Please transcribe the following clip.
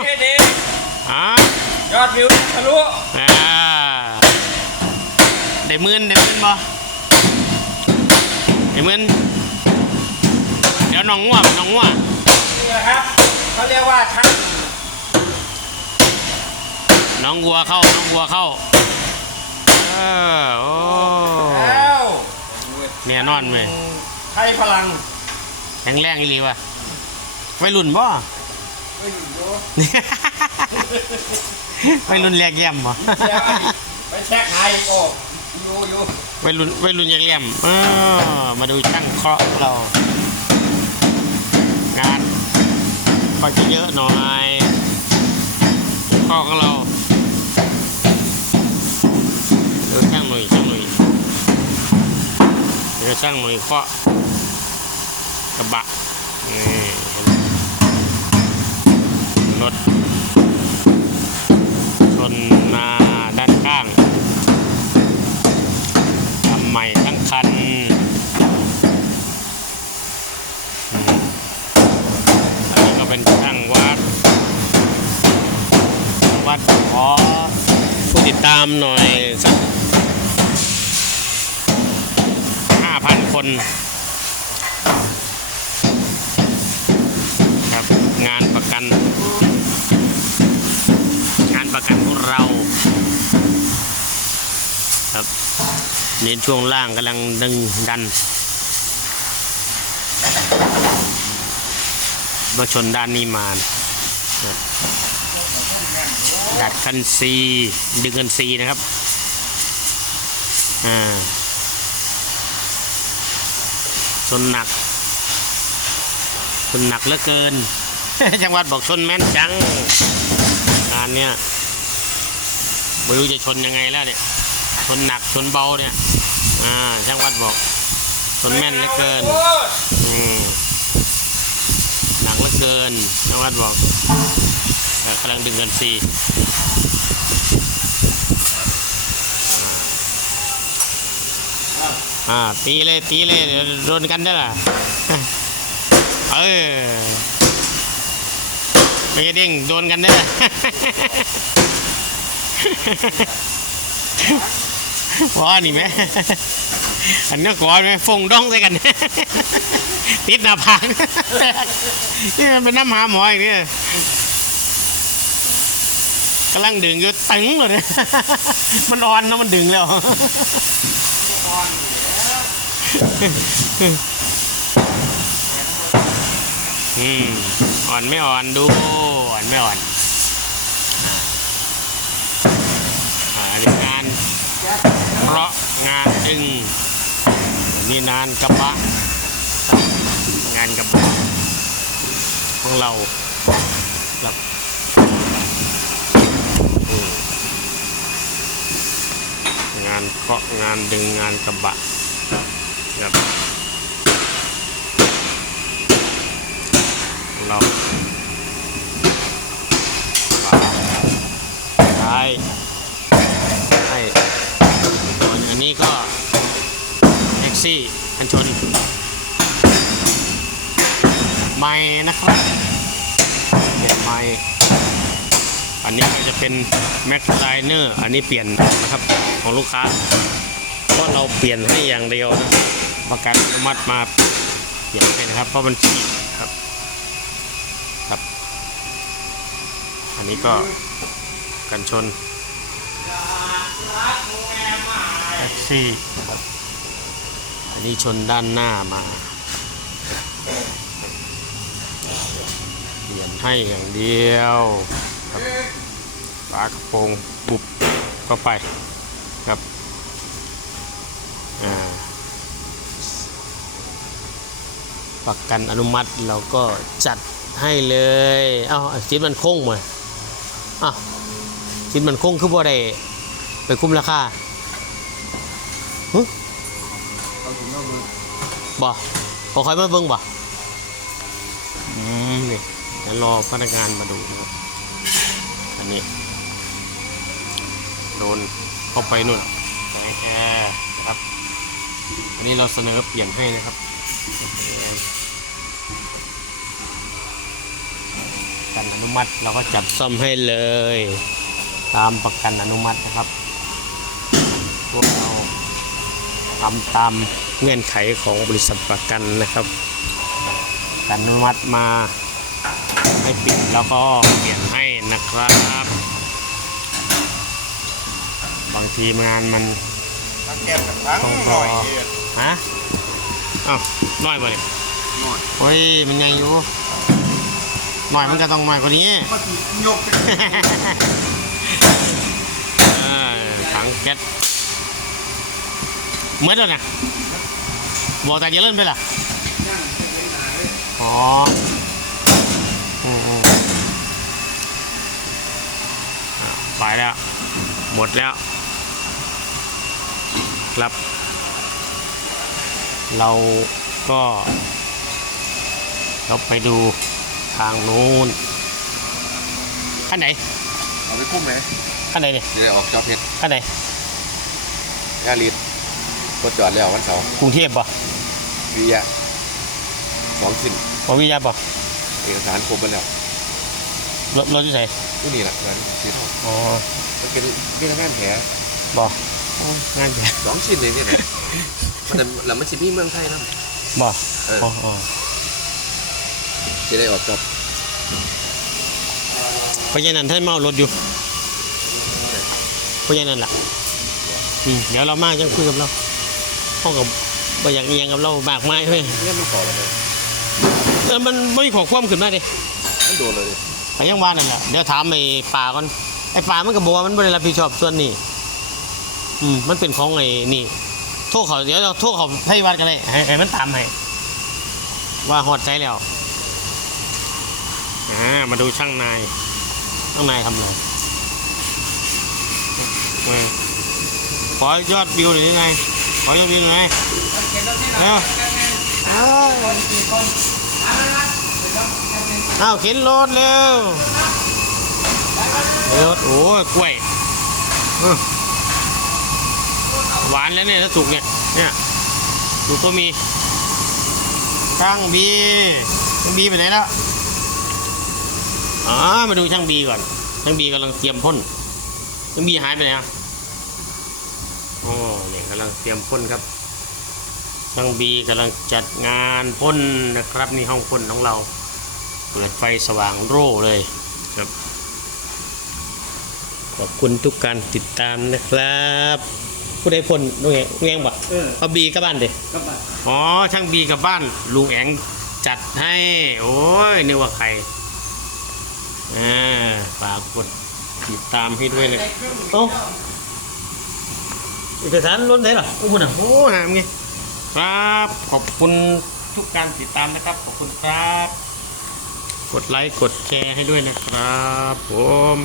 แค่นี้อ่ายอดวิวทะลุอ่าได้หมื่นได้หมื่นบ่ได้หมื่นเดี๋ยวน้องง่วงน้องง่วงนี่แหละครับเขาเรียกว่าทั้งน้องวัวเข้าน้องวัวเข้าเออโอ้แล้วเนี่ยนอนเว้ยไทยพลังแข็งแรงอีหลีวะวัยรุ่นบ่ เฮ้ยโยวัยรุ่นแรกแย้มบ่เดี๋ยวไปแช็คไฮโอ้อยู่อยู่วัยรุ่นวัยรุ่นแรกแย้มเออมาดูช่างเคราะห์เรา งานก็จะเยอะหน่อยข้อของเราเดี๋ยวช่างหน่อยช่างหน่อยเดี๋ยวช่างหน่อยเคาะกระบะนี่ รถ ชนหน้าด้านข้างทำใหม่ทั้งคันอันนี้ก็เป็นช่างวัด วัดขอผู้ติดตามหน่อยสักห้าพันคน ครับเน้นช่วงล่างกำลังดึงดันมาชนด้านนี้มานดัดคันซีดึงคันซีนะครับอ่าชนหนักชนหนักเหลือเกิน จังหวัดบอกชนแม่นจังงานเนี้ยไม่รู้จะชนยังไงแล้วเนี่ย ชนหนักชนเบาเนี่ยอ่าจังวัดบอกชนแม่นเหลือเกินอืมหนักเหลือเกินนวัดบอกแต่กำลังดึงกันซีอ่าตีเลยตีเลยเดี๋ยวโดนกันได้ล่ะเออไม่เด้งโดนกันได้ล่ะ ว่านี่ไหมอันนี้ก่อนไหมฟงดองใส่กันติดหน้าผากนี่มันเป็นน้ำหาหมออีกเนี่ยกำลังดึงอยู่ตึงเลยเนี่ยมันอ่อนแล้วมันดึงแล้วอืมอ่อนไม่อ่อนดู อ่อนไม่อ่อนอ่าอันนี้งาน เพราะงานดึงนี่งานกระบะงานกับะของเราครับงานเคาะงานดึงงานกระบะครับเราใช่ให้ส่ว นี้ก็แท็กซี่กันชนไม้นะครับเปลี่ยนไม้อันนี้ก็จะเป็นแม็กไลเนอร์อันนี้เปลี่ยนนะครับของลูกค้าเพราะเราเปลี่ยนให้อย่างเดียวนะประกันอนุมัติมาเปลี่ยนให้นะครับ เพราะมันฉีกครับครับ อันนี้ก็กันชน แท็กซี่อันนี้ชนด้านหน้ามาเปลี่ยนให้อย่างเดียวครับฝากระโปรงปุบก็ไปครับอ่าประกันอนุมัติเราก็จัดให้เลย เอ้าชิ้นมันโค้งมาอ้าวชิ้นมันโค้งคือบ่ได้ไปคุ้มราคา หึบ่ขอใครมาเบิ่งบ่อืมนี่เดี๋ยวรอพนักงานมาดูนะครับอันนี้ โดนเข้าไปนู่นแสงแอร์นะครับ อันนี้เราเสนอเปลี่ยนให้นะครับกันอนุมัติเราก็จัดซ่อมให้เลย ตามประกันอนุมัตินะครับพวกเรา ทำตามเงื่อนไขของบริษัทประกันนะครับการอนุมัติมาให้ปิดแล้วก็เปลี่ยนให้นะครับ บางทีงานมันทั้งแก้มกับทั้งต้องหรอน่อยเนี่ยฮะอ้าวน้อยไปเลยหน่อยเฮ้ยมันยังอยู่หน่อยมันก็ต้องหน่อยกว่านี้ก็คือยกเป็นเออถังแก๊ส เมื่อแล้วนะบอกแต่เดี๋ยวเล่นไปล่ะอ๋ออืมอืมอะไปแล้ว หมดแล้ว ครับ เราก็เราไปดูทางนู้นขั้นไหน เอาไปคุ้มไหมขั้นไหนเนี่ยเดี๋ยวออกจอเพชรขั้นไหนยาลิด รถจอดแล้ววันเสาร์กรุงเทพป่ะวิยะสองสิ้นปวิทยาป่ะเอกสารครบไปแล้วรถรถที่ไหนที่นี่แหละงานสีทองอ๋อมันเป็นพี่ทำงานแผลบ่งานใหญ่สองชิ้นเลยเนี่ยนะมันแต่เราไม่ใช่พี่เมืองไทยนะบ่เอออ๋ออ๋อจะได้ออกจอบเพราะฉะนั้นท่านเมารถอยู่เพราะฉะนั้นล่ะอืมเดี๋ยวเรามาจังคุยกับเรา ห้องกับบ่อยากเอียงกับเราบากไม้เฮ้ยเนี่ยมันขอมาเลยเออมันไม่ขอความขึ้นมาดิมันโดนเลยแต่ยังว่านั่นแหละเดี๋ยวถามไอ้ป่าก่อนไอ้ป่ามันก็บอกว่ามันไม่ได้รับผิดชอบส่วนนี้อืมมันเป็นของไอ้นี่โทษเขาเดี๋ยวเราโทษเขาให้วัดกันเลยให้ให้มันตามให้ว่าหอดใจแล้วอ่ามาดูช่างนายช่างนายทำอะไรมาขอยอดวิวหน่อยได้ไง ขอยอดวิวหน่อยเอ้าเอ้าเข็นรถเร็วรถโอ้ยกล้วยหวานแล้วเนี่ยถ้าสุกเนี่ยเนี่ยสุกก็มีช่างบีช่างบีไปไหนแล้วอ๋อมาดูช่างบีก่อนช่างบีกำลังเตรียมพ่นช่างบีหายไปไหนอะ โอ้เนี่ยกำลังเตรียมพ่นครับช่างบีกำลังจัดงานพ่นนะครับนี่ห้องพ่นของเรา เปิดไฟสว่างโร่เลยครับ ขอบคุณทุกการติดตามนะครับผู้ใดพ่นลุงแองลุงแองบอกเออเอาบีกลับบ้านเด็ก็มาอ๋อช่างบีกลับบ้านลุงแองจัดให้ โอ้ยนึกว่าใครอ่าฝากกดติดตามให้ด้วยเลยเอ้า เอกสารล้นไหนล่ะโอ้โหน่ะโอ้หามไงครับขอบคุณทุกการติดตามนะครับ ขอบคุณครับ กดไลค์กดแชร์ให้ด้วยนะครับ ผม